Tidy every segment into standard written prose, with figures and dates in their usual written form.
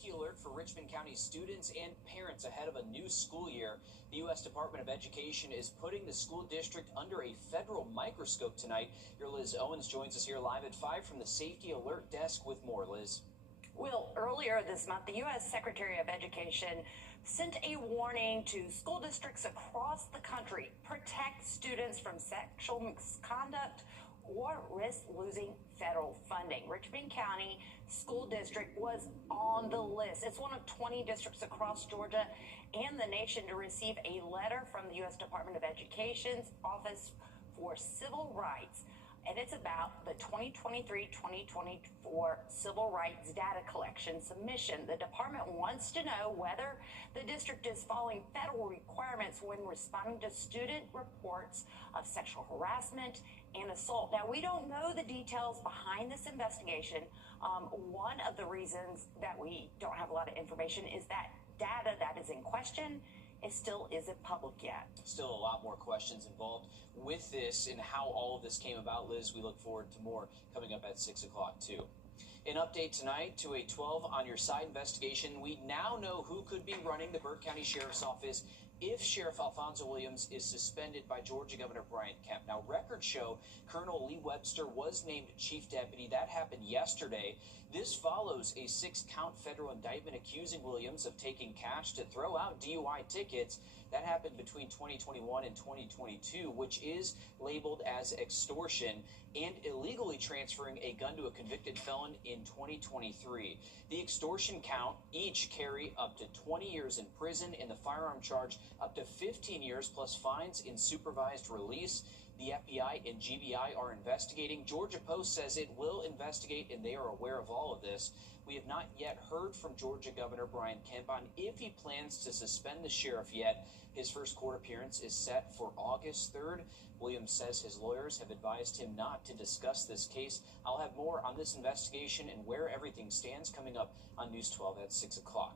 safety alert for Richmond County students and parents ahead of a new school year. The U.S. Department of Education is putting the school district under a federal microscope tonight. Your Liz Owens joins us here live at 5 from the Safety Alert Desk with more. Liz. Will, earlier this month, the U.S. Secretary of Education sent a warning to school districts across the country: protect students from sexual misconduct or risk losing federal funding. Richmond County School District was on the list. It's one of 20 districts across Georgia and the nation to receive a letter from the U.S. Department of Education's Office for Civil Rights. And it's about the 2023-2024 Civil Rights Data Collection submission. The department wants to know whether the district is following federal requirements when responding to student reports of sexual harassment and assault. Now, we don't know the details behind this investigation. One of the reasons that we don't have a lot of information is that data that is in question still isn't public yet. Still a lot more questions involved with this and how all of this came about. Liz, we look forward to more coming up at 6 o'clock too. An update tonight to a 12 on your side investigation. We now know who could be running the Burke County Sheriff's Office if Sheriff Alfonso Williams is suspended by Georgia Governor Brian Kemp. Now, records show Colonel Lee Webster was named chief deputy. That happened yesterday. This follows a 6-count federal indictment accusing Williams of taking cash to throw out DUI tickets. That happened between 2021 and 2022, which is labeled as extortion, and illegally transferring a gun to a convicted felon in 2023. The extortion count each carry up to 20 years in prison, and the firearm charge up to 15 years plus fines in supervised release. The FBI and GBI are investigating. Georgia Post says it will investigate, and they are aware of all of this. We have not yet heard from Georgia Governor Brian Kemp on if he plans to suspend the sheriff yet. His first court appearance is set for August 3rd. Williams says his lawyers have advised him not to discuss this case. I'll have more on this investigation and where everything stands coming up on News 12 at 6 o'clock.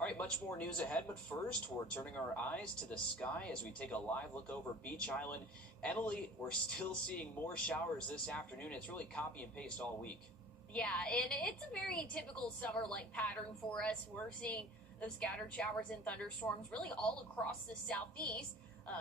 All right, much more news ahead, but first, we're turning our eyes to the sky as we take a live look over Beach Island. Emily, we're still seeing more showers this afternoon. It's really copy and paste all week. Yeah, and it's a very typical summer-like pattern for us. We're seeing those scattered showers and thunderstorms really all across the southeast.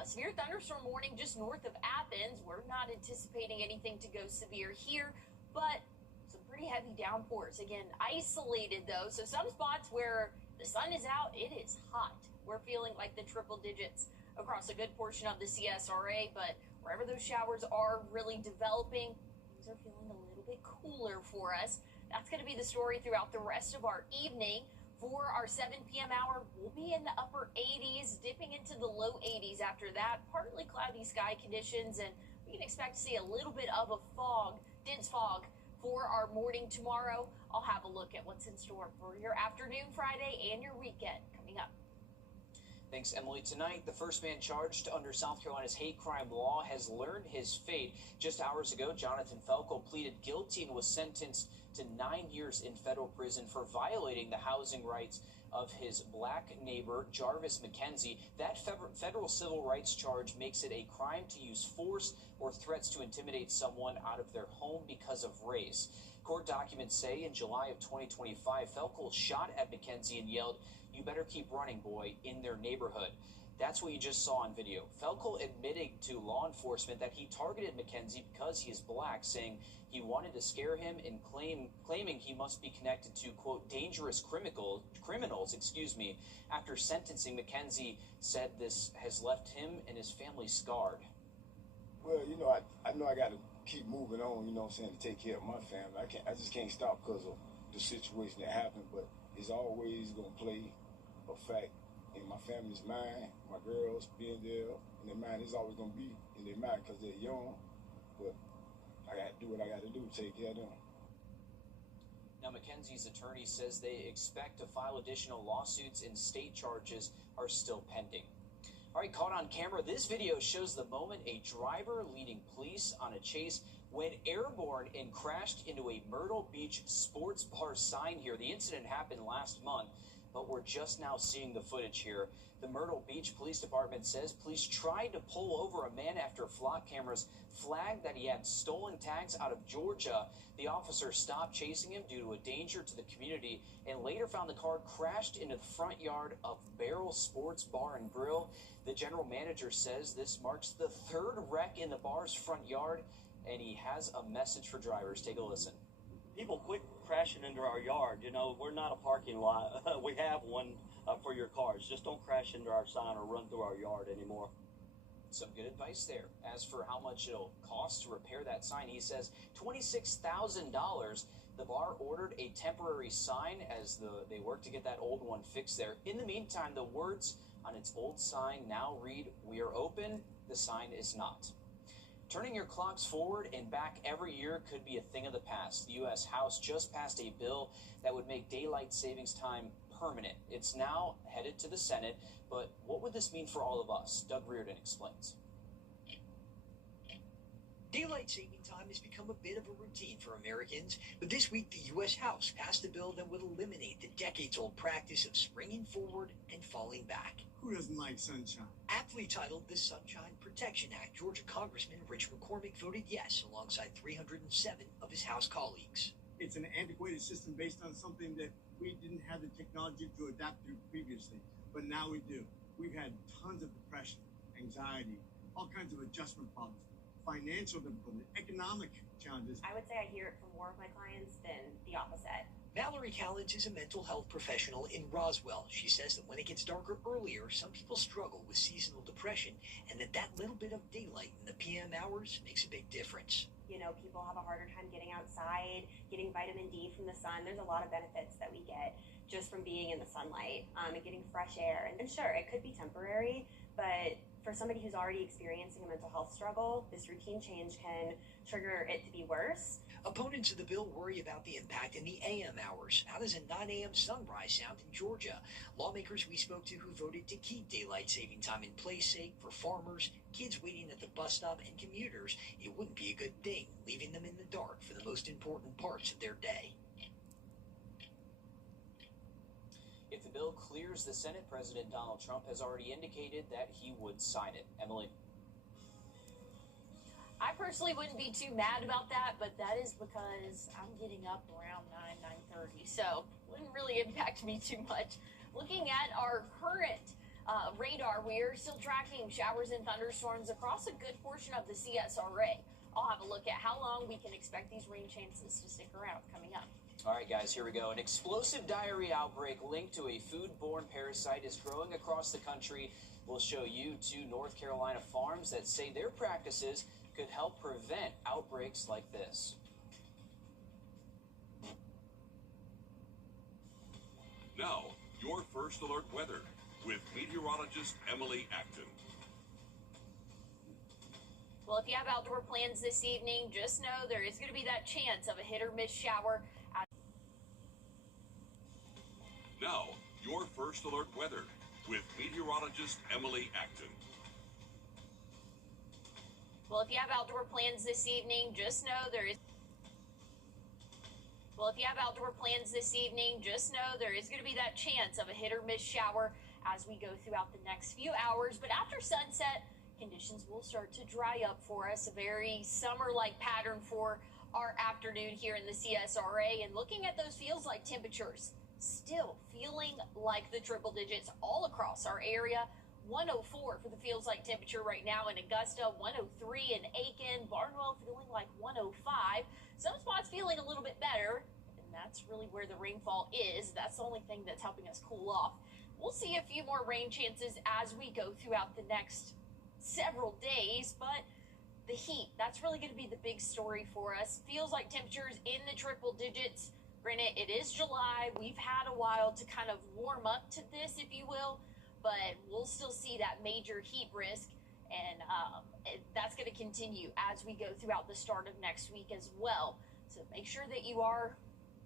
Severe thunderstorm warning just north of Athens. We're not anticipating anything to go severe here, but some pretty heavy downpours. Again, isolated though, so some spots where the sun is out, it is hot. We're feeling like the triple digits across a good portion of the CSRA, but wherever those showers are really developing, things are feeling a little bit cooler for us. That's going to be the story throughout the rest of our evening. For our 7 p.m. hour, we'll be in the upper 80s, dipping into the low 80s after that. Partly cloudy sky conditions, and we can expect to see a little bit of a dense fog for our morning tomorrow. I'll have a look at what's in store for your afternoon Friday and your weekend coming up. Thanks, Emily. Tonight, the first man charged under South Carolina's hate crime law has learned his fate. Just hours ago, Jonathan Felkel pleaded guilty and was sentenced to 9 years in federal prison for violating the housing rights of his black neighbor, Jarvis McKenzie. That federal civil rights charge makes it a crime to use force or threats to intimidate someone out of their home because of race. Court documents say in July of 2025, Felkel shot at McKenzie and yelled, "You better keep running, boy," in their neighborhood. That's what you just saw on video. Felkel admitting to law enforcement that he targeted McKenzie because he is black, saying he wanted to scare him and claiming he must be connected to, quote, dangerous criminals, After sentencing, McKenzie said this has left him and his family scarred. Well, I know I got to keep moving on, to take care of my family. I just can't stop because of the situation that happened, but it's always going to play a fact in my family's mind, my girls being there in their mind. It's always going to be in their mind because they're young, but I got to do what I got to do to take care of them. Now, McKenzie's attorney says they expect to file additional lawsuits and state charges are still pending. All right, caught on camera, this video shows the moment a driver leading police on a chase went airborne and crashed into a Myrtle Beach sports bar sign here. The incident happened last month. but we're just now seeing the footage here. The Myrtle Beach Police Department says police tried to pull over a man after flock cameras flagged that he had stolen tags out of Georgia. The officer stopped chasing him due to a danger to the community and later found the car crashed into the front yard of Barrel Sports Bar and Grill. The general manager says this marks the third wreck in the bar's front yard, and he has a message for drivers. Take a listen. People quit crashing into our yard. You know, we're not a parking lot. We have one for your cars. Just don't crash into our sign or run through our yard anymore. Some good advice there. As for how much it'll cost to repair that sign, he says $26,000. The bar ordered a temporary sign as they work to get that old one fixed there. In the meantime, the words on its old sign now read, "We are open." The sign is not. Turning your clocks forward and back every year could be a thing of the past. The U.S. House just passed a bill that would make daylight savings time permanent. It's now headed to the Senate, but what would this mean for all of us? Doug Wrdw explains. Daylight saving time has become a bit of a routine for Americans, but this week the U.S. House passed a bill that would eliminate the decades-old practice of springing forward and falling back. Who doesn't like sunshine? Aptly titled the Sunshine Protection Act, Georgia Congressman Rich McCormick voted yes alongside 307 of his House colleagues. It's an antiquated system based on something that we didn't have the technology to adapt to previously, but now we do. We've had tons of depression, anxiety, all kinds of adjustment problems, financial difficulty, economic challenges. I would say I hear it from more of my clients than the opposite. Mallory Callens is a mental health professional in Roswell. She says that when it gets darker earlier, some people struggle with seasonal depression, and that little bit of daylight in the PM hours makes a big difference. You know, people have a harder time getting outside, getting vitamin D from the sun. There's a lot of benefits that we get just from being in the sunlight and getting fresh air. And sure, it could be temporary, but for somebody who's already experiencing a mental health struggle, this routine change can trigger it to be worse. Opponents of the bill worry about the impact in the AM hours. How does a 9 a.m. sunrise sound in Georgia? Lawmakers we spoke to who voted to keep daylight saving time in place say for farmers, kids waiting at the bus stop, and commuters, it wouldn't be a good thing, leaving them in the dark for the most important parts of their day. If the bill clears the Senate, President Donald Trump has already indicated that he would sign it. Emily. I personally wouldn't be too mad about that, but that is because I'm getting up around 9:30, so wouldn't really impact me too much. Looking at our current radar, we are still tracking showers and thunderstorms across a good portion of the CSRA. I'll have a look at how long we can expect these rain chances to stick around coming up. All right, guys, here we go. An explosive diarrhea outbreak linked to a foodborne parasite is growing across the country. We'll show you two North Carolina farms that say their practices could help prevent outbreaks like this. Now, your first alert weather with meteorologist Emily Acton. Well, if you have outdoor plans this evening, just know there is going to be that chance of a hit or miss shower. Now, your first alert weather with meteorologist Emily Acton. Well, if you have outdoor plans this evening, just know there is going to be that chance of a hit or miss shower as we go throughout the next few hours. But after sunset, conditions will start to dry up for us. A very summer-like pattern for our afternoon here in the CSRA. And looking at those feels like temperatures, still feeling like the triple digits all across our area. 104 for the feels like temperature right now in Augusta, 103 in Aiken, Barnwell feeling like 105. Some spots feeling a little bit better, and that's really where the rainfall is. That's the only thing that's helping us cool off. We'll see a few more rain chances as we go throughout the next several days, but the heat, that's really going to be the big story for us. Feels like temperatures in the triple digits. Granted, it is July. We've had a while to kind of warm up to this, if you will, but we'll still see that major heat risk, and that's going to continue as we go throughout the start of next week as well. So make sure that you are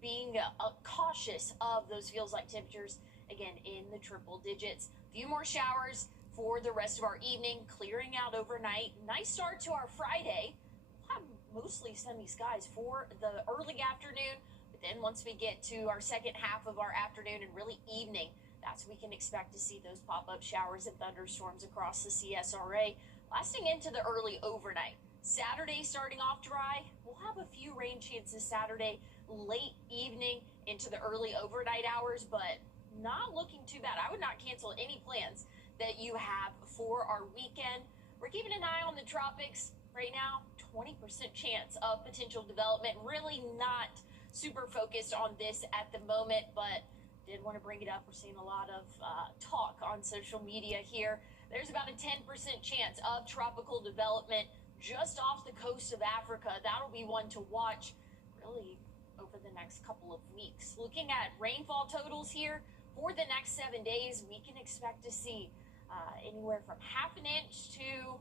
being cautious of those feels like temperatures, again, in the triple digits. A few more showers for the rest of our evening, clearing out overnight. Nice start to our Friday. We'll have mostly sunny skies for the early afternoon, But then once we get to our second half of our afternoon and really evening, that's when we can expect to see those pop-up showers and thunderstorms across the CSRA, lasting into the early overnight. Saturday starting off dry. We'll have a few rain chances Saturday, late evening into the early overnight hours, but not looking too bad. I would not cancel any plans that you have for our weekend. We're keeping an eye on the tropics right now. 20% chance of potential development. Really not super focused on this at the moment, but did want to bring it up. We're seeing a lot of talk on social media here. There's about a 10% chance of tropical development just off the coast of Africa. That'll be one to watch really over the next couple of weeks. Looking at rainfall totals here for the next 7 days, we can expect to see anywhere from half an inch to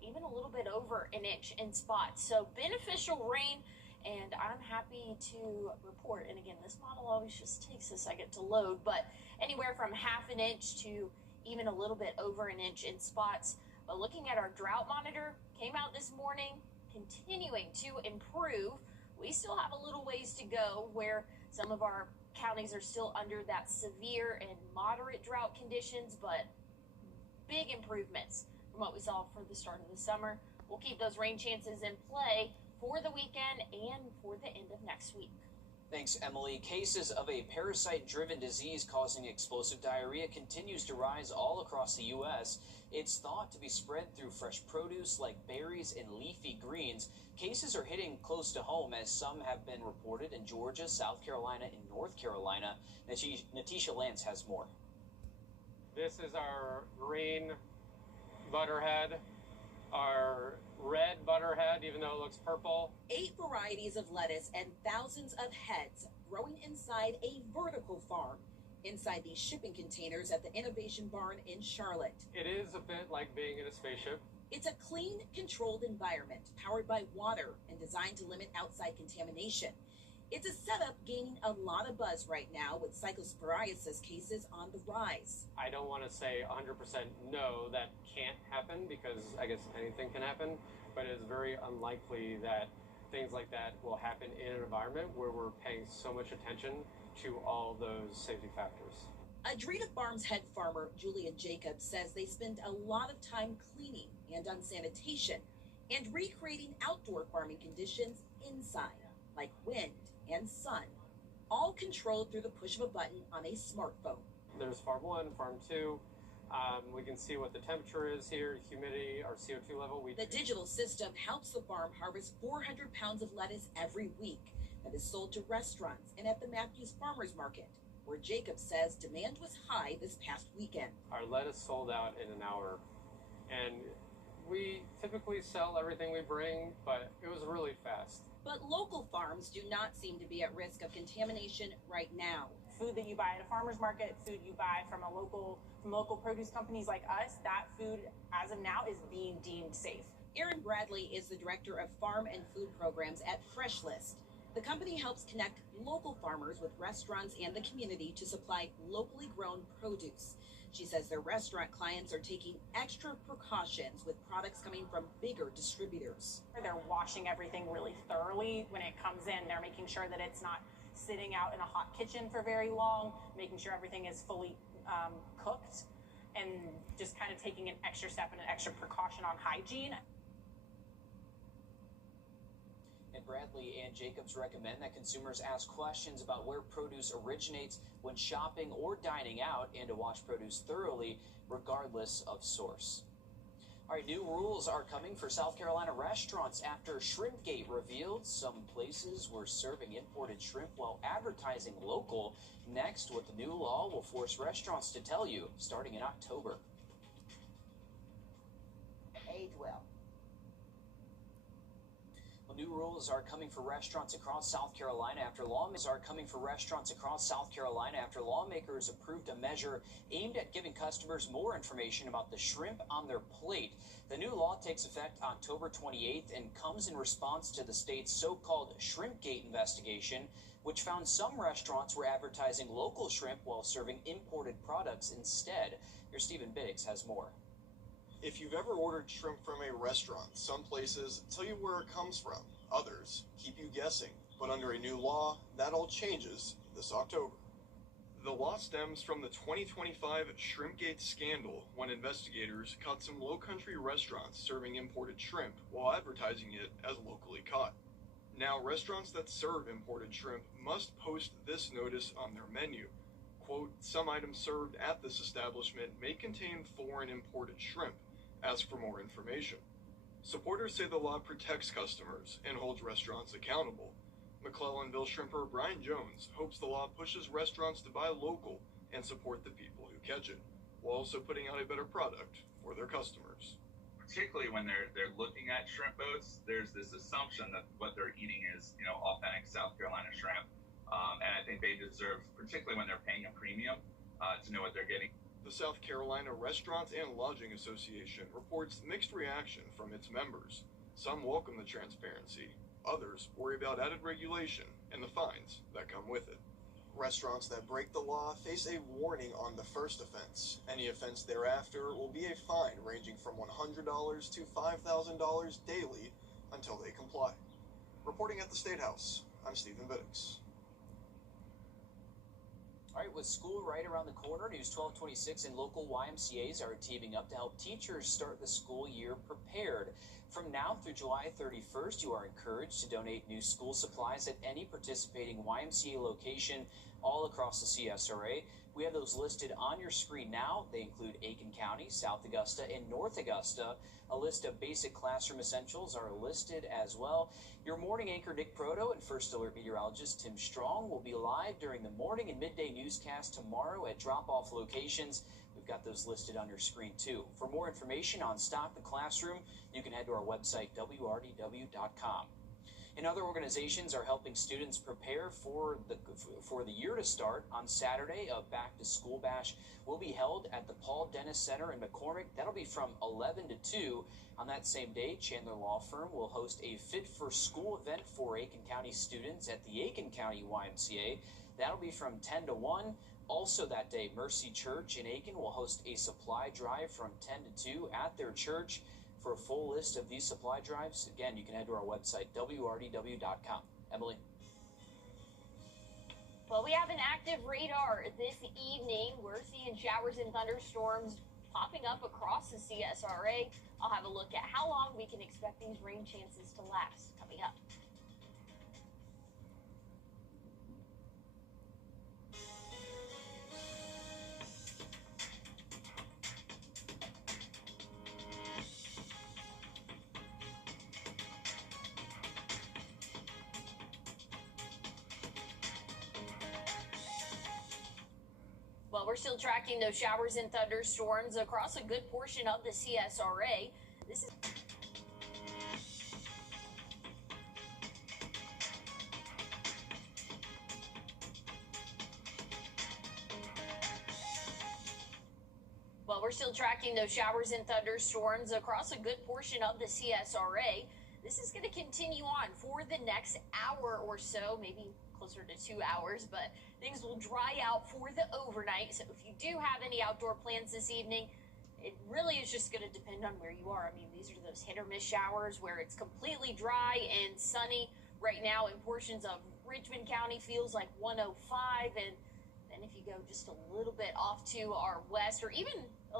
even a little bit over an inch in spots. So beneficial rain, and I'm happy to report, and again, this model always just takes a second to load, but anywhere from half an inch to even a little bit over an inch in spots. But looking at our drought monitor, came out this morning, continuing to improve. We still have a little ways to go where some of our counties are still under that severe and moderate drought conditions, but big improvements from what we saw for the start of the summer. We'll keep those rain chances in play for the weekend and for the end of next week. Thanks, Emily. Cases of a parasite-driven disease causing explosive diarrhea continues to rise all across the U.S. It's thought to be spread through fresh produce like berries and leafy greens. Cases are hitting close to home, as some have been reported in Georgia, South Carolina, and North Carolina. Natisha Lance has more. This is our green butterhead, our red butterhead, even though it looks purple. 8 varieties of lettuce and thousands of heads growing inside a vertical farm, inside these shipping containers at the Innovation Barn in Charlotte. It is a bit like being in a spaceship. It's a clean, controlled environment powered by water and designed to limit outside contamination. It's a setup gaining a lot of buzz right now, with cyclosporiasis cases on the rise. I don't want to say 100% no, that can't happen, because I guess anything can happen, but it's very unlikely that things like that will happen in an environment where we're paying so much attention to all those safety factors. Adrena Farms head farmer Julian Jacobs says they spend a lot of time cleaning and on sanitation and recreating outdoor farming conditions inside, like wind and sun, all controlled through the push of a button on a smartphone. There's Farm 1, Farm 2. We can see what the temperature is here, humidity, our CO2 level. The digital system helps the farm harvest 400 pounds of lettuce every week that is sold to restaurants and at the Matthews Farmers Market, where Jacob says demand was high this past weekend. Our lettuce sold out in an hour, and we typically sell everything we bring, but it was really fast. But local farms do not seem to be at risk of contamination right now. Food that you buy at a farmer's market, food you buy from local produce companies like us, that food as of now is being deemed safe. Erin Bradley is the director of farm and food programs at Fresh List. The company helps connect local farmers with restaurants and the community to supply locally grown produce. She says their restaurant clients are taking extra precautions with products coming from bigger distributors. They're washing everything really thoroughly when it comes in. They're making sure that it's not sitting out in a hot kitchen for very long, making sure everything is fully cooked, and just kind of taking an extra step and an extra precaution on hygiene. And Bradley and Jacobs recommend that consumers ask questions about where produce originates when shopping or dining out, and to wash produce thoroughly regardless of source. All right, new rules are coming for South Carolina restaurants after Shrimpgate revealed some places were serving imported shrimp while advertising local. Next, what the new law will force restaurants to tell you starting in October. Age well. New rules are coming for restaurants across South Carolina after lawmakers approved a measure aimed at giving customers more information about the shrimp on their plate. The new law takes effect October 28th and comes in response to the state's so-called Shrimpgate investigation, which found some restaurants were advertising local shrimp while serving imported products instead. Your Stephen Biddix has more. If you've ever ordered shrimp from a restaurant, some places tell you where it comes from. Others keep you guessing. But under a new law, that all changes this October. The law stems from the 2025 Shrimpgate scandal when investigators caught some low-country restaurants serving imported shrimp while advertising it as locally caught. Now, restaurants that serve imported shrimp must post this notice on their menu. Quote, some items served at this establishment may contain foreign imported shrimp. Ask for more information. Supporters say the law protects customers and holds restaurants accountable. McClellanville shrimper Brian Jones hopes the law pushes restaurants to buy local and support the people who catch it, while also putting out a better product for their customers. Particularly when they're looking at shrimp boats, there's this assumption that what they're eating is, authentic South Carolina shrimp. And I think they deserve, particularly when they're paying a premium, to know what they're getting. The South Carolina Restaurants and Lodging Association reports mixed reaction from its members. Some welcome the transparency. Others worry about added regulation and the fines that come with it. Restaurants that break the law face a warning on the first offense. Any offense thereafter will be a fine ranging from $100 to $5,000 daily until they comply. Reporting at the State House, I'm Stephen Biddix. All right, with school right around the corner, News 1226 and local YMCAs are teaming up to help teachers start the school year prepared. From now through July 31st, you are encouraged to donate new school supplies at any participating YMCA location all across the CSRA. We have those listed on your screen now. They include Aiken County, South Augusta, and North Augusta. A list of basic classroom essentials are listed as well. Your morning anchor, Nick Proto, and First Alert meteorologist Tim Strong will be live during the morning and midday newscast tomorrow at drop-off locations. We've got those listed on your screen, too. For more information on Stock the Classroom, you can head to our website, wrdw.com. And other organizations are helping students prepare for the year to start. On Saturday, a back-to-school bash will be held at the Paul Dennis Center in McCormick. That'll be from 11 to 2. On that same day, Chandler Law Firm will host a Fit for School event for Aiken County students at the Aiken County YMCA. That'll be from 10 to 1. Also that day, Mercy Church in Aiken will host a supply drive from 10 to 2 at their church. For a full list of these supply drives, again, you can head to our website, wrdw.com. Emily? Well, we have an active radar this evening. We're seeing showers and thunderstorms popping up across the CSRA. I'll have a look at how long we can expect these rain chances to last coming up. Well, we're still tracking those showers and thunderstorms across a good portion of the CSRA. This is still tracking those showers and thunderstorms across a good portion of the CSRA. This is going to continue on for the next hour or so, maybe closer to 2 hours, but things will dry out for the overnight. So if you do have any outdoor plans this evening, it really is just going to depend on where you are. I mean, these are those hit or miss showers where it's completely dry and sunny. Right now in portions of Richmond County feels like 105, and then if you go just a little bit off to our west, or even a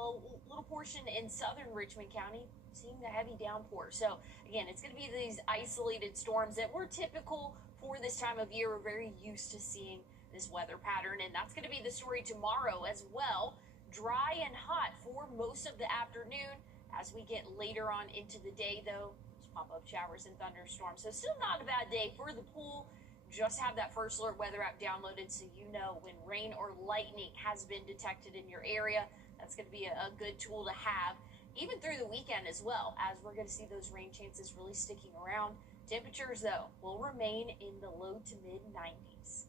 little portion in southern Richmond County, seeing the heavy downpour. So again, it's going to be these isolated storms that were typical for this time of year. We're very used to seeing this weather pattern, and that's going to be the story tomorrow as well. Dry and hot for most of the afternoon. As we get later on into the day, though, pop-up showers and thunderstorms. So still not a bad day for the pool. Just have that First Alert weather app downloaded so you know when rain or lightning has been detected in your area. That's going to be a good tool to have, even through the weekend as well, as we're going to see those rain chances really sticking around. Temperatures, though, will remain in the low to mid-90s.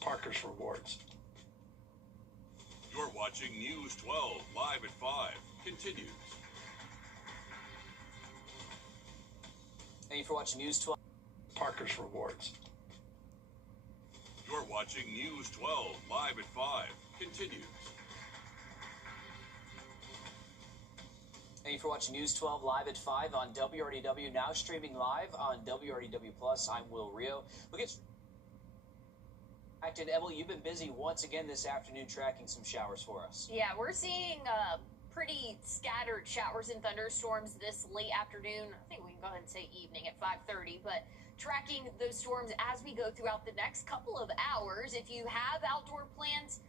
Parker's Rewards. You're watching News 12 live at 5. Continues. Thank you for watching News 12. Parker's Rewards. You're watching News 12 live at 5. Continues. Thank you for watching News 12 live at 5 on WRDW, now streaming live on WRDW+. I'm Wrdw. We'll get back to Emily. You've been busy once again this afternoon tracking some showers for us. Yeah, we're seeing pretty scattered showers and thunderstorms this late afternoon. I think we can go ahead and say evening at 5:30, but tracking those storms as we go throughout the next couple of hours. If you have outdoor plans,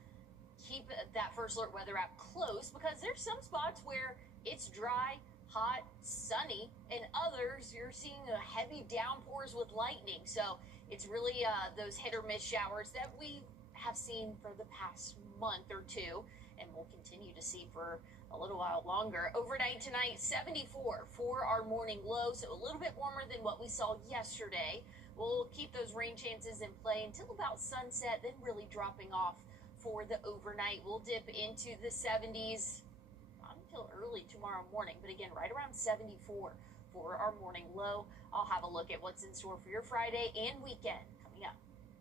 keep that First Alert weather app close, because there's some spots where it's dry, hot, sunny, and others you're seeing heavy downpours with lightning. So it's really those hit or miss showers that we have seen for the past month or two, and we'll continue to see for a little while longer. Overnight tonight, 74 for our morning low, so a little bit warmer than what we saw yesterday. We'll keep those rain chances in play until about sunset, then really dropping off for the overnight. We'll dip into the 70s not until early tomorrow morning, but again, right around 74 for our morning low. I'll have a look at what's in store for your Friday and weekend coming up.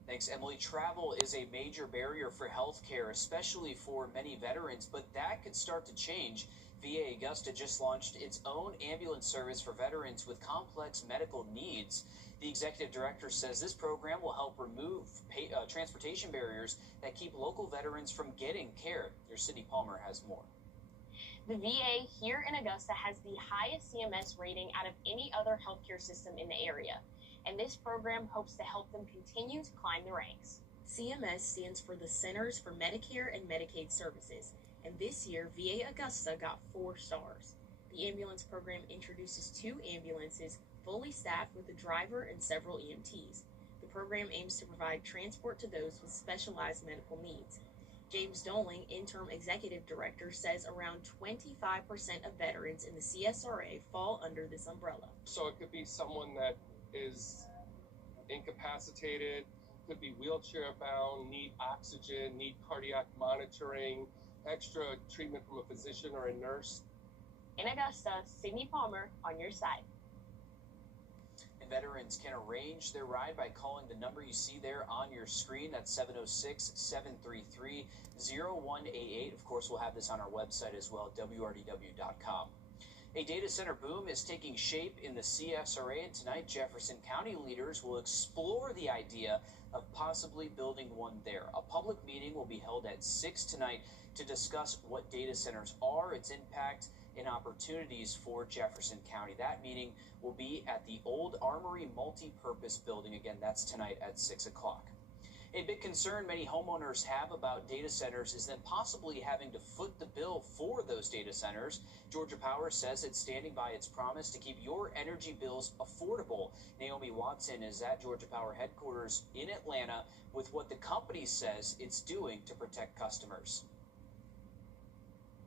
Thanks, Emily. Travel is a major barrier for healthcare, especially for many veterans, but that could start to change. VA Augusta just launched its own ambulance service for veterans with complex medical needs. The executive director says this program will help remove transportation barriers that keep local veterans from getting care. Your Sydney Palmer has more. The VA here in Augusta has the highest CMS rating out of any other healthcare system in the area, and this program hopes to help them continue to climb the ranks. CMS stands for the Centers for Medicare and Medicaid Services, and this year VA Augusta got 4 stars. The ambulance program introduces 2 ambulances fully staffed with a driver and several EMTs. The program aims to provide transport to those with specialized medical needs. James Doling, interim executive director, says around 25% of veterans in the CSRA fall under this umbrella. So it could be someone that is incapacitated, could be wheelchair bound, need oxygen, need cardiac monitoring, extra treatment from a physician or a nurse. In Augusta, Sydney Palmer on your side. And veterans can arrange their ride by calling the number you see there on your screen. That's 706-733-0188. Of course, we'll have this on our website as well, WRDW.com. A data center boom is taking shape in the CSRA, and tonight Jefferson County leaders will explore the idea of possibly building one there. A public meeting will be held at 6 tonight to discuss what data centers are, its impact, and opportunities for Jefferson County. That meeting will be at the Old Armory Multi-Purpose Building. Again, that's tonight at 6 o'clock. A big concern many homeowners have about data centers is then possibly having to foot the bill for those data centers. Georgia Power says it's standing by its promise to keep your energy bills affordable. Naomi Watson is at Georgia Power headquarters in Atlanta with what the company says it's doing to protect customers.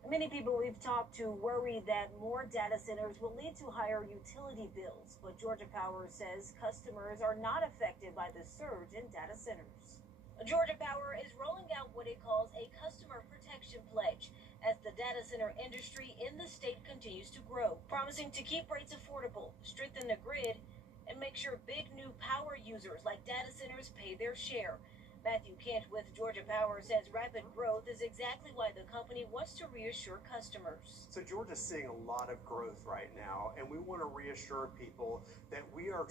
Many people we've talked to worry that more data centers will lead to higher utility bills, but Georgia Power says customers are not affected by the surge in data centers. Georgia Power is rolling out what it calls a customer protection pledge as the data center industry in the state continues to grow, promising to keep rates affordable, strengthen the grid, and make sure big new power users like data centers pay their share. Matthew Kent with Georgia Power says rapid growth is exactly why the company wants to reassure customers. So Georgia's seeing a lot of growth right now, and we want to reassure people that we are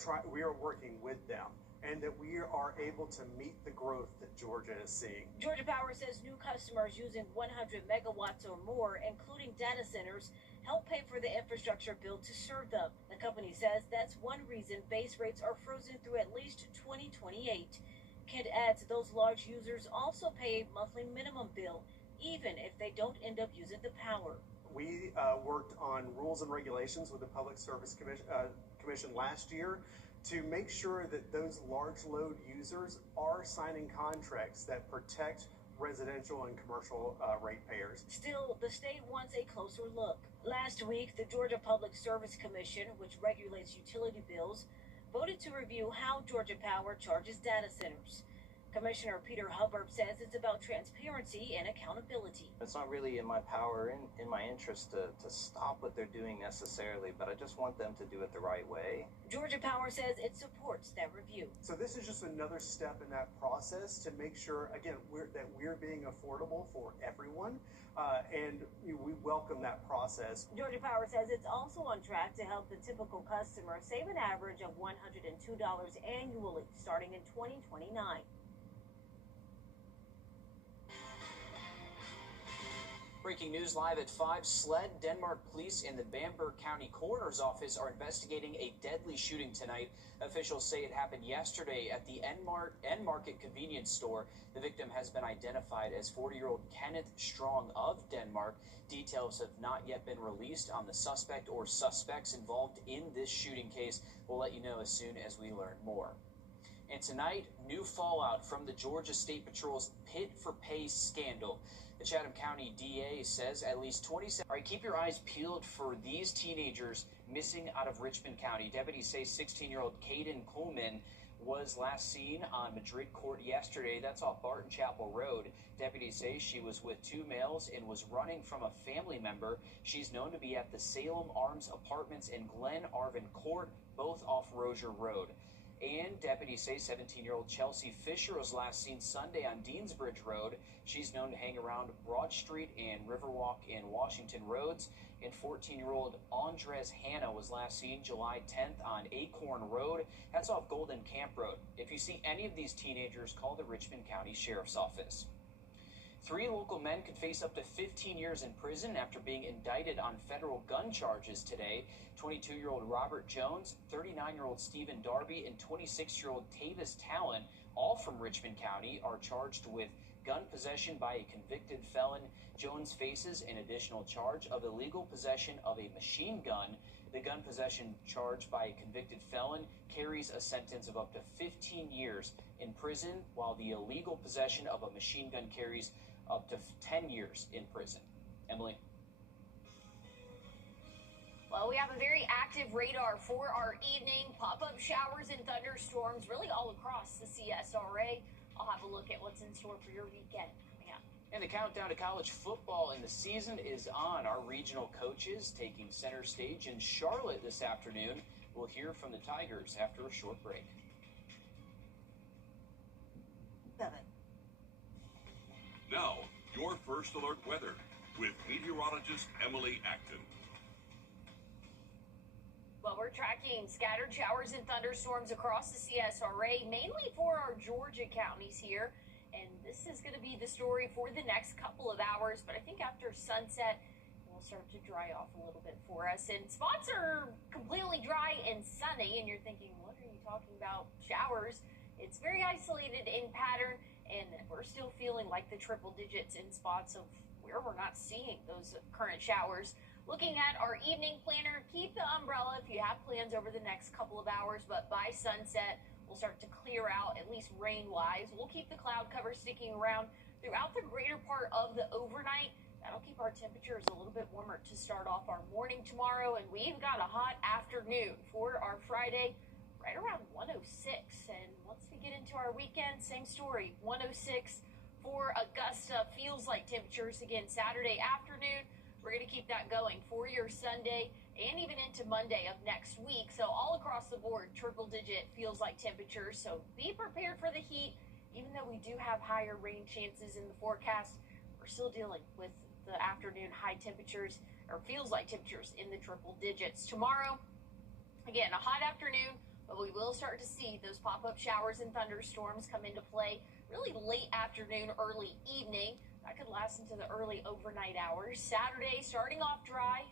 working with them and that we are able to meet the growth that Georgia is seeing. Georgia Power says new customers using 100 megawatts or more, including data centers, help pay for the infrastructure built to serve them. The company says that's one reason base rates are frozen through at least 2028. Kent adds those large users also pay a monthly minimum bill, even if they don't end up using the power. We worked on rules and regulations with the Public Service Commission last year to make sure that those large load users are signing contracts that protect residential and commercial ratepayers. Still, the state wants a closer look. Last week, the Georgia Public Service Commission, which regulates utility bills, voted to review how Georgia Power charges data centers. Commissioner Peter Hubbard says it's about transparency and accountability. It's not really in my power, in my interest to stop what they're doing necessarily, but I just want them to do it the right way. Georgia Power says it supports that review. So this is just another step in that process to make sure, again, that we're being affordable for everyone, and we welcome that process. Georgia Power says it's also on track to help the typical customer save an average of $102 annually starting in 2029. Breaking news live at 5. SLED, Denmark police, and the Bamberg County Coroner's Office are investigating a deadly shooting tonight. Officials say it happened yesterday at the End Market convenience store. The victim has been identified as 40-year-old Kenneth Strong of Denmark. Details have not yet been released on the suspect or suspects involved in this shooting case. We'll let you know as soon as we learn more. And tonight, new fallout from the Georgia State Patrol's Pit for Pay scandal. The Chatham County DA says at least 27. All right, keep your eyes peeled for these teenagers missing out of Richmond County. Deputies say 16-year-old Caden Coleman was last seen on Madrid Court yesterday. That's off Barton Chapel Road. Deputies say she was with two males and was running from a family member. She's known to be at the Salem Arms Apartments in Glen Arvin Court, both off Rozier Road. And deputies say 17-year-old Chelsea Fisher was last seen Sunday on Deansbridge Road. She's known to hang around Broad Street and Riverwalk and Washington Roads. And 14-year-old Andres Hanna was last seen July 10th on Acorn Road. That's off Golden Camp Road. If you see any of these teenagers, call the Richmond County Sheriff's Office. 3 local men could face up to 15 years in prison after being indicted on federal gun charges today. 22-year-old Robert Jones, 39-year-old Stephen Darby, and 26-year-old Tavis Talon, all from Richmond County, are charged with gun possession by a convicted felon. Jones faces an additional charge of illegal possession of a machine gun. The gun possession charged by a convicted felon carries a sentence of up to 15 years in prison, while the illegal possession of a machine gun carries up to 10 years in prison. Emily? Well, we have a very active radar for our evening. Pop-up showers and thunderstorms really all across the CSRA. I'll have a look at what's in store for your weekend coming up. And the countdown to college football in the season is on. Our regional coaches taking center stage in Charlotte this afternoon. We'll hear from the Tigers after a short break. 7. Now, your first alert weather with meteorologist Emily Acton. Well, we're tracking scattered showers and thunderstorms across the CSRA, mainly for our Georgia counties here. And this is going to be the story for the next couple of hours. But I think after sunset, it will start to dry off a little bit for us. And spots are completely dry and sunny. And you're thinking, what are you talking about? Showers. It's very isolated in pattern. And we're still feeling like the triple digits in spots of where we're not seeing those current showers. Looking at our evening planner, keep the umbrella if you have plans over the next couple of hours, but by sunset, we'll start to clear out, at least rain-wise. We'll keep the cloud cover sticking around throughout the greater part of the overnight. That'll keep our temperatures a little bit warmer to start off our morning tomorrow, and we've got a hot afternoon for our Friday, right around 106. And once we get into our weekend, same story, 106 for Augusta. Feels like temperatures again Saturday afternoon. We're going to keep that going for your Sunday and even into Monday of next week. So all across the board, triple digit feels like temperatures. So be prepared for the heat. Even though we do have higher rain chances in the forecast, we're still dealing with the afternoon high temperatures, or feels like temperatures in the triple digits. Tomorrow, again, a hot afternoon, but we will start to see those pop-up showers and thunderstorms come into play really late afternoon, early evening. That could last into the early overnight hours. Saturday, starting off dry.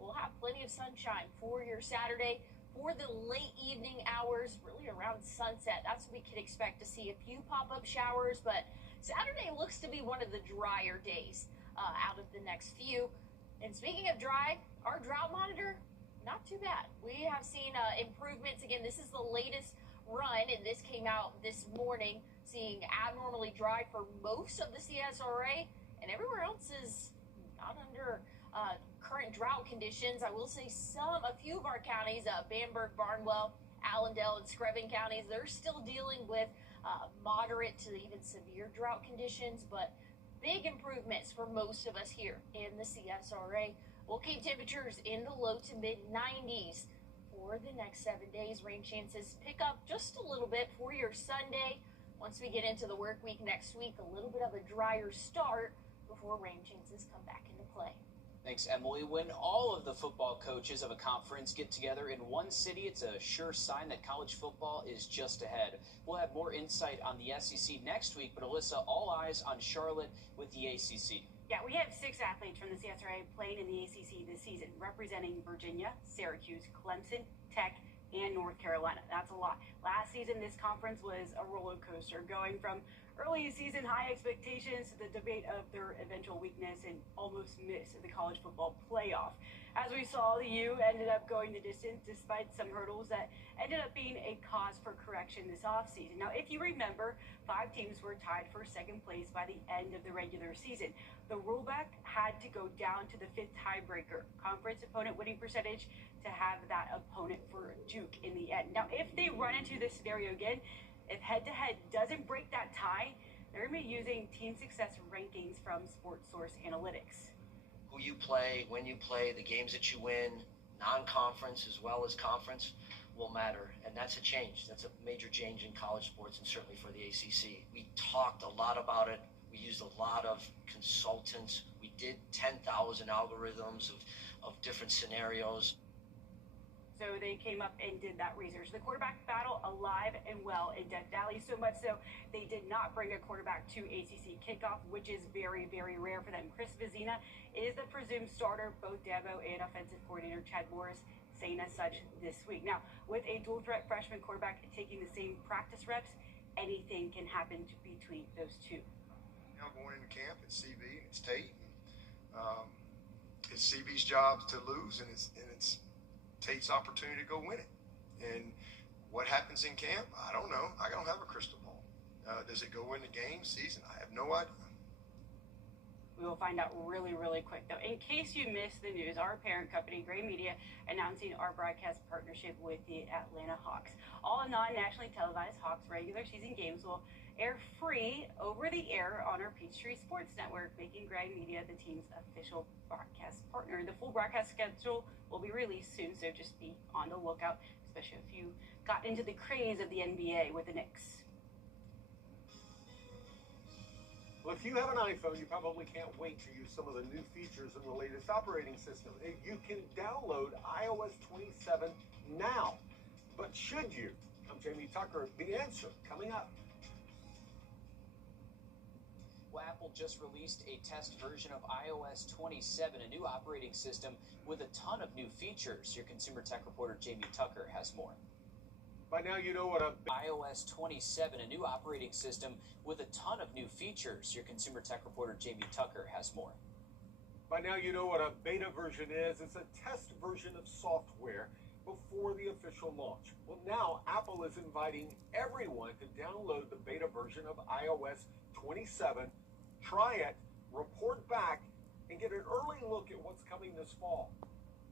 We'll have plenty of sunshine for your Saturday. For the late evening hours, really around sunset, that's when we can expect to see a few pop-up showers. But Saturday looks to be one of the drier days out of the next few. And speaking of dry, our drought monitor, not too bad. We have seen improvements. Again, this is the latest run, and this came out this morning, seeing abnormally dry for most of the CSRA, and everywhere else is not under current drought conditions. I will say a few of our counties, Bamberg, Barnwell, Allendale, and Screven counties, they're still dealing with moderate to even severe drought conditions, but big improvements for most of us here in the CSRA. We'll keep temperatures in the low to mid 90s for the next 7 days. Rain chances pick up just a little bit for your Sunday. Once we get into the work week next week, a little bit of a drier start before rain chances come back into play. Thanks, Emily. When all of the football coaches of a conference get together in one city, it's a sure sign that college football is just ahead. We'll have more insight on the SEC next week, but Alyssa, all eyes on Charlotte with the ACC. Yeah, we have 6 athletes from the CSRA playing in the ACC this season, representing Virginia, Syracuse, Clemson, Tech, and North Carolina. That's a lot. Last season, this conference was a roller coaster, going from early season high expectations to the debate of their eventual weakness and almost miss the college football playoff. As we saw, the U ended up going the distance despite some hurdles that ended up being a cause for correction this offseason. Now, if you remember, 5 teams were tied for second place by the end of the regular season. The rulebook had to go down to the 5th tiebreaker, conference opponent winning percentage, to have that opponent for Duke in the end. Now, if they run into this scenario again, if head-to-head doesn't break that tie, they're going to be using team success rankings from Sports Source Analytics. Who you play, when you play, the games that you win, non-conference as well as conference, will matter. And that's a change. That's a major change in college sports and certainly for the ACC. We talked a lot about it. We used a lot of consultants. We did 10,000 algorithms of different scenarios. So they came up and did that research. The quarterback battle alive and well in Death Valley, so much so they did not bring a quarterback to ACC kickoff, which is very, very rare for them. Chris Vizina is the presumed starter. Both Dabo and offensive coordinator Chad Morris saying as such this week. Now, with a dual threat freshman quarterback taking the same practice reps, anything can happen between those two. Now going into camp, it's CV and it's Tate. It's CV's job to lose, and it's Tate's opportunity to go win it. And what happens in camp, I don't know. I don't have a crystal ball. Does it go into game, season? I have no idea. We will find out really, really quick, though. In case you missed the news, our parent company, Gray Media, announcing our broadcast partnership with the Atlanta Hawks. All non-nationally televised Hawks regular season games will air free over the air on our Peachtree Sports Network, making Gray Media the team's official broadcast partner. The full broadcast schedule will be released soon, so just be on the lookout, especially if you got into the craze of the NBA with the Knicks. Well, if you have an iPhone, you probably can't wait to use some of the new features in the latest operating system. You can download iOS 27 now. But should you? I'm Jamie Tucker. The answer coming up. Well, Apple just released a test version of iOS 27, a new operating system with a ton of new features. Your consumer tech reporter Jamie Tucker has more. By now you know what iOS 27, a new operating system with a ton of new features. Your consumer tech reporter Jamie Tucker has more. By now you know what a beta version is. It's a test version of software before the official launch. Well, now Apple is inviting everyone to download the beta version of iOS 27, try it, report back, and get an early look at what's coming this fall.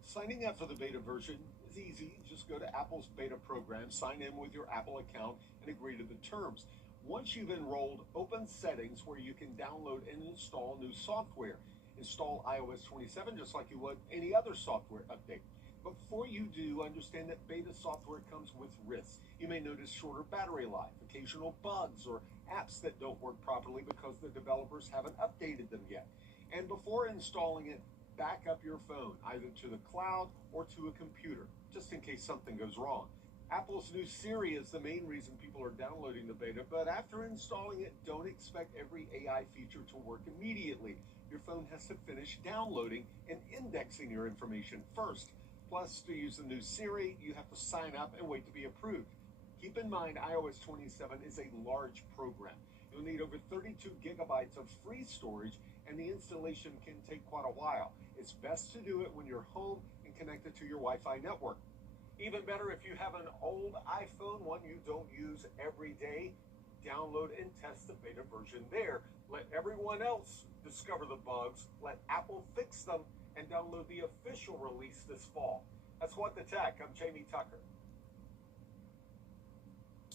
Signing up for the beta version is easy. Just go to Apple's beta program, sign in with your Apple account, and agree to the terms. Once you've enrolled, open settings where you can download and install new software. Install iOS 27 just like you would any other software update. Before you do, understand that beta software comes with risks. You may notice shorter battery life, occasional bugs, or apps that don't work properly because the developers haven't updated them yet. And before installing it, back up your phone, either to the cloud or to a computer, just in case something goes wrong. Apple's new Siri is the main reason people are downloading the beta, but after installing it, don't expect every AI feature to work immediately. Your phone has to finish downloading and indexing your information first. Plus, to use the new Siri, you have to sign up and wait to be approved. Keep in mind, iOS 27 is a large program. You'll need over 32 gigabytes of free storage, and the installation can take quite a while. It's best to do it when you're home and connected to your Wi-Fi network. Even better if you have an old iPhone, one you don't use every day, download and test the beta version there. Let everyone else discover the bugs, let Apple fix them, and download the official release this fall. That's What the Tech. I'm Jamie Tucker.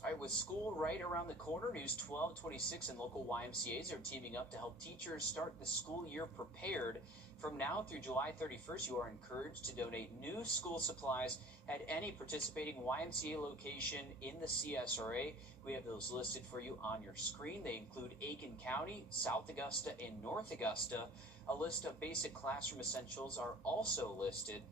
All right, with school right around the corner, News 1226 and local YMCAs are teaming up to help teachers start the school year prepared. From now through July 31st, you are encouraged to donate new school supplies at any participating YMCA location in the CSRA. We have those listed for you on your screen. They include Aiken County, South Augusta, and North Augusta. A list of basic classroom essentials are also listed.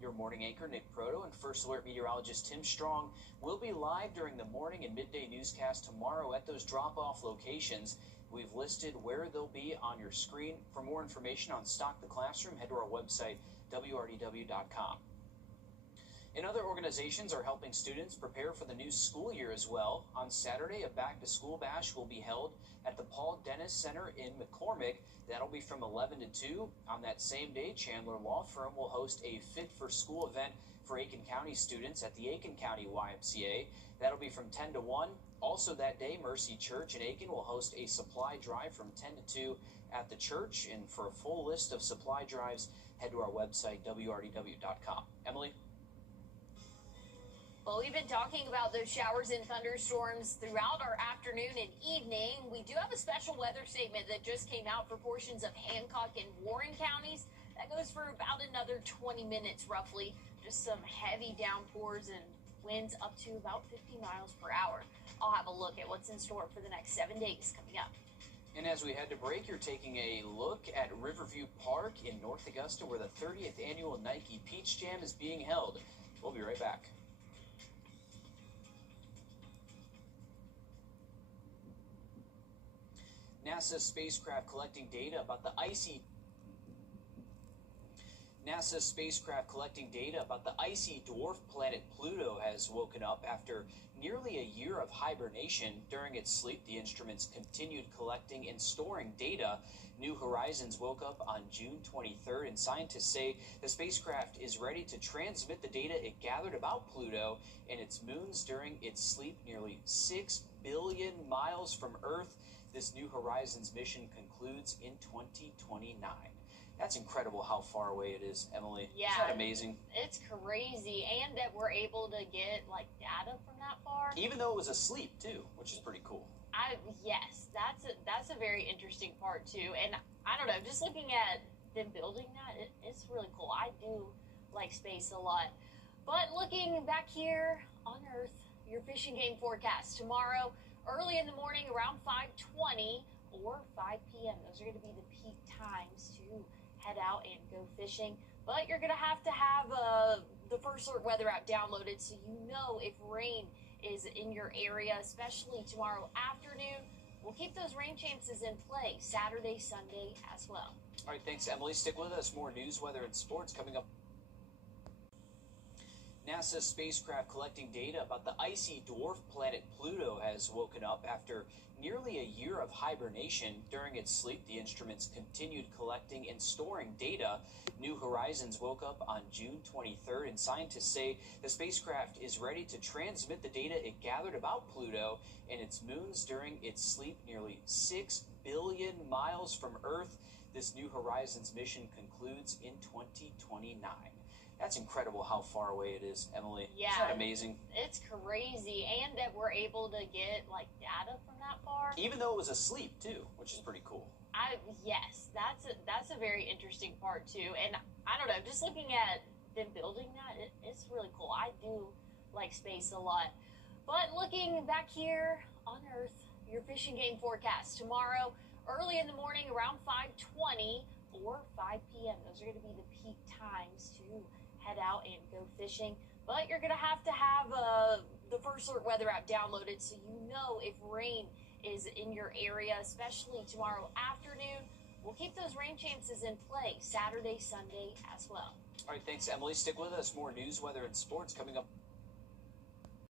Your morning anchor, Nick Proto, and First Alert meteorologist Tim Strong will be live during the morning and midday newscast tomorrow at those drop-off locations. We've listed where they'll be on your screen. For more information on Stock the Classroom, head to our website, wrdw.com. And other organizations are helping students prepare for the new school year as well. On Saturday, a back-to-school bash will be held at the Paul Dennis Center in McCormick. That'll be from 11 to 2. On that same day, Chandler Law Firm will host a Fit for School event for Aiken County students at the Aiken County YMCA. That'll be from 10 to 1. Also that day, Mercy Church in Aiken will host a supply drive from 10 to 2 at the church. And for a full list of supply drives, head to our website, wrdw.com. Emily? Well, we've been talking about those showers and thunderstorms throughout our afternoon and evening. We do have a special weather statement that just came out for portions of Hancock and Warren counties. That goes for about another 20 minutes, roughly. Just some heavy downpours and winds up to about 50 miles per hour. I'll have a look at what's in store for the next 7 days coming up. And as we head to break, you're taking a look at Riverview Park in North Augusta, where the 30th annual Nike Peach Jam is being held. We'll be right back. NASA's spacecraft collecting data about the icy dwarf planet Pluto has woken up after nearly a year of hibernation. During its sleep, the instruments continued collecting and storing data. New Horizons woke up on June 23rd, and scientists say the spacecraft is ready to transmit the data it gathered about Pluto and its moons during its sleep, nearly 6 billion miles from Earth. This New Horizons mission concludes in 2029. That's incredible how far away it is, Emily. Yeah. Isn't that amazing? It's crazy. And that we're able to get, data from that far. Even though it was asleep, too, which is pretty cool. Yes, that's a very interesting part, too. And I don't know, just looking at them building that, it's really cool. I do like space a lot. But looking back here on Earth, your fishing game forecast tomorrow, early in the morning around 5:20 or 5 p.m. Those are going to be the peak times to head out and go fishing. But you're going to have the First Alert weather app downloaded so you know if rain is in your area, especially tomorrow afternoon. We'll keep those rain chances in play Saturday, Sunday as well. All right, thanks, Emily. Stick with us. More news, weather, and sports coming up. NASA's spacecraft collecting data about the icy dwarf planet Pluto has woken up after nearly a year of hibernation. During its sleep, the instruments continued collecting and storing data. New Horizons woke up on June 23rd, and scientists say the spacecraft is ready to transmit the data it gathered about Pluto and its moons during its sleep, nearly 6 billion miles from Earth. This New Horizons mission concludes in 2029. That's incredible how far away it is, Emily. Yeah. Isn't that amazing? It's crazy. And that we're able to get, data from that far. Even though it was asleep, too, which is pretty cool. Yes, that's a very interesting part, too. And I don't know, just looking at them building that, it's really cool. I do like space a lot. But looking back here on Earth, your fishing game forecast tomorrow, early in the morning around 5:20 or 5 p.m. Those are going to be the peak times to head out and go fishing. But you're going to have the First Alert weather app downloaded so you know if rain is in your area, especially tomorrow afternoon. We'll keep those rain chances in play Saturday, Sunday as well. All right, thanks, Emily. Stick with us. More news, weather, and sports coming up.